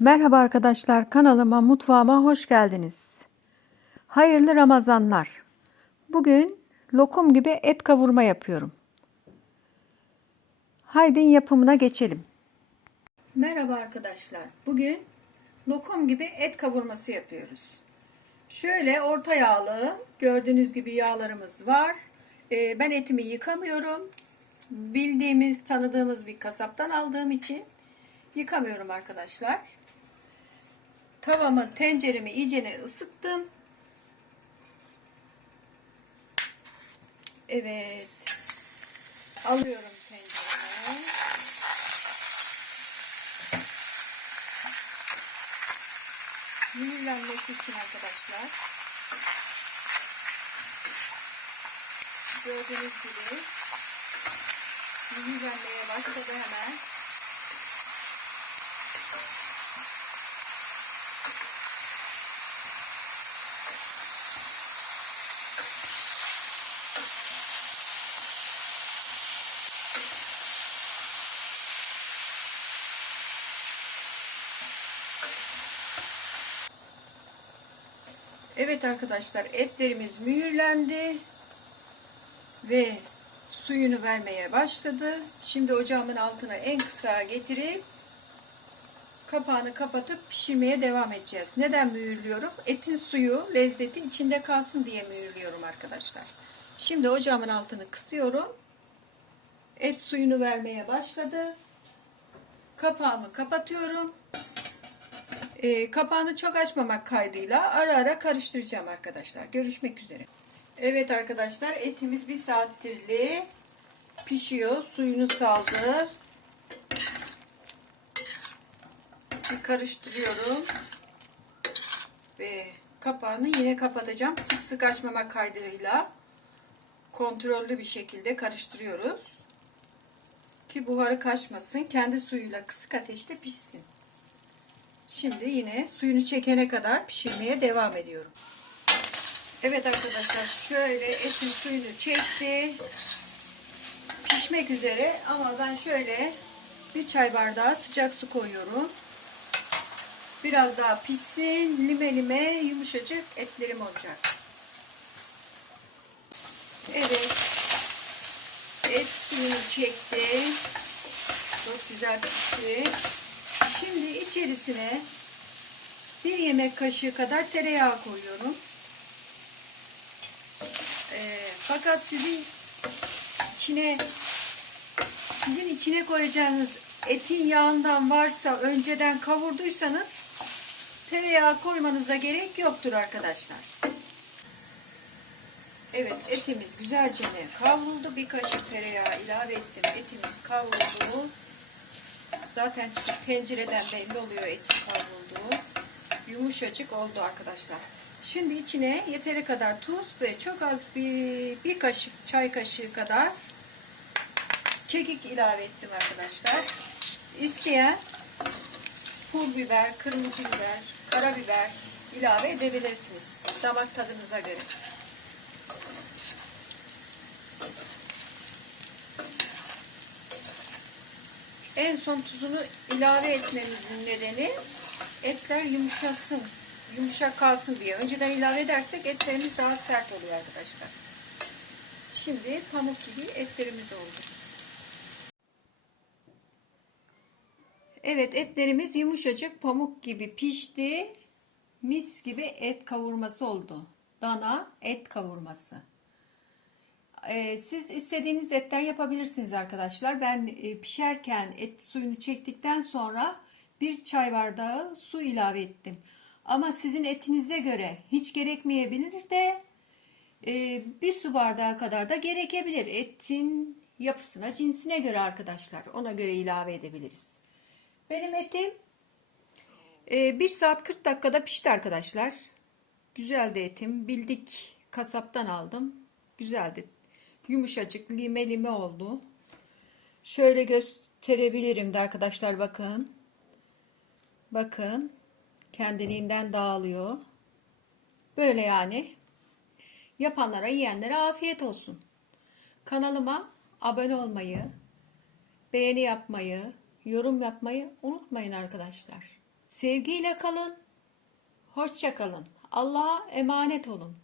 Merhaba arkadaşlar, kanalıma, mutfağıma hoş geldiniz. Hayırlı Ramazanlar. Bugün lokum gibi et kavurma yapıyorum. Haydi yapımına geçelim. Merhaba arkadaşlar. Bugün lokum gibi et kavurması yapıyoruz. Şöyle orta yağlı, gördüğünüz gibi yağlarımız var. Ee, ben etimi yıkamıyorum. Bildiğimiz, tanıdığımız bir kasaptan aldığım için yıkamıyorum arkadaşlar. Tavamı, tenceremi iyicene ısıttım. Evet. Alıyorum tencereme. Mühürlenmesi için arkadaşlar. Gördüğünüz gibi mühürlenmeye başladı hemen. Evet arkadaşlar etlerimiz mühürlendi ve suyunu vermeye başladı. Şimdi ocağımın altına en kısa getirip kapağını kapatıp pişirmeye devam edeceğiz. Neden mühürlüyorum? Etin suyu, lezzeti içinde kalsın diye mühürlüyorum arkadaşlar. Şimdi ocağımın altını kısıyorum. Et suyunu vermeye başladı. Kapağımı kapatıyorum. E, kapağını çok açmamak kaydıyla ara ara karıştıracağım arkadaşlar. Görüşmek üzere. Evet arkadaşlar etimiz bir saattirli pişiyor. Suyunu saldı. Bir karıştırıyorum. Ve kapağını yine kapatacağım. Sık sık açmamak kaydıyla kontrollü bir şekilde karıştırıyoruz. Ki buharı kaçmasın. Kendi suyuyla kısık ateşte pişsin. Şimdi yine suyunu çekene kadar pişirmeye devam ediyorum. Evet arkadaşlar şöyle etin suyunu çekti. Pişmek üzere ama ben şöyle bir çay bardağı sıcak su koyuyorum. Biraz daha pişsin. Lime lime yumuşacık etlerim olacak. Evet. Et suyunu çekti. Çok güzel pişti. Şimdi içerisine bir yemek kaşığı kadar tereyağı koyuyorum. E, fakat sizin içine sizin içine koyacağınız etin yağından varsa önceden kavurduysanız tereyağı koymanıza gerek yoktur arkadaşlar. Evet etimiz güzelce kavruldu. Bir kaşık tereyağı ilave ettim. Etimiz kavruldu. Zaten tencereden belli oluyor etin kavrulduğu. Yumuşacık oldu arkadaşlar. Şimdi içine yeteri kadar tuz ve çok az bir, bir kaşık çay kaşığı kadar kekik ilave ettim arkadaşlar. İsteyen pul biber, kırmızı biber, karabiber ilave edebilirsiniz. Damak tadınıza göre. En son tuzunu ilave etmemizin nedeni etler yumuşasın, yumuşak kalsın diye. Önceden ilave edersek etlerimiz daha sert oluyor arkadaşlar. Şimdi pamuk gibi etlerimiz oldu. Evet etlerimiz yumuşacık pamuk gibi pişti. Mis gibi et kavurması oldu. Dana et kavurması. Ee, siz istediğiniz etten yapabilirsiniz arkadaşlar. Ben e, pişerken et suyunu çektikten sonra bir çay bardağı su ilave ettim. Ama sizin etinize göre hiç gerekmeyebilir de e, bir su bardağı kadar da gerekebilir. Etin yapısına, cinsine göre arkadaşlar. Ona göre ilave edebiliriz. Benim etim 1 saat 40 dakikada pişti arkadaşlar. Güzeldi etim. Bildik kasaptan aldım. Güzeldi. Yumuşacık lime lime oldu. Şöyle gösterebilirim de arkadaşlar bakın. Bakın. Kendiliğinden dağılıyor. Böyle yani. Yapanlara yiyenlere afiyet olsun. Kanalıma abone olmayı, beğeni yapmayı, yorum yapmayı unutmayın arkadaşlar. Sevgiyle kalın. Hoşça kalın. Allah'a emanet olun.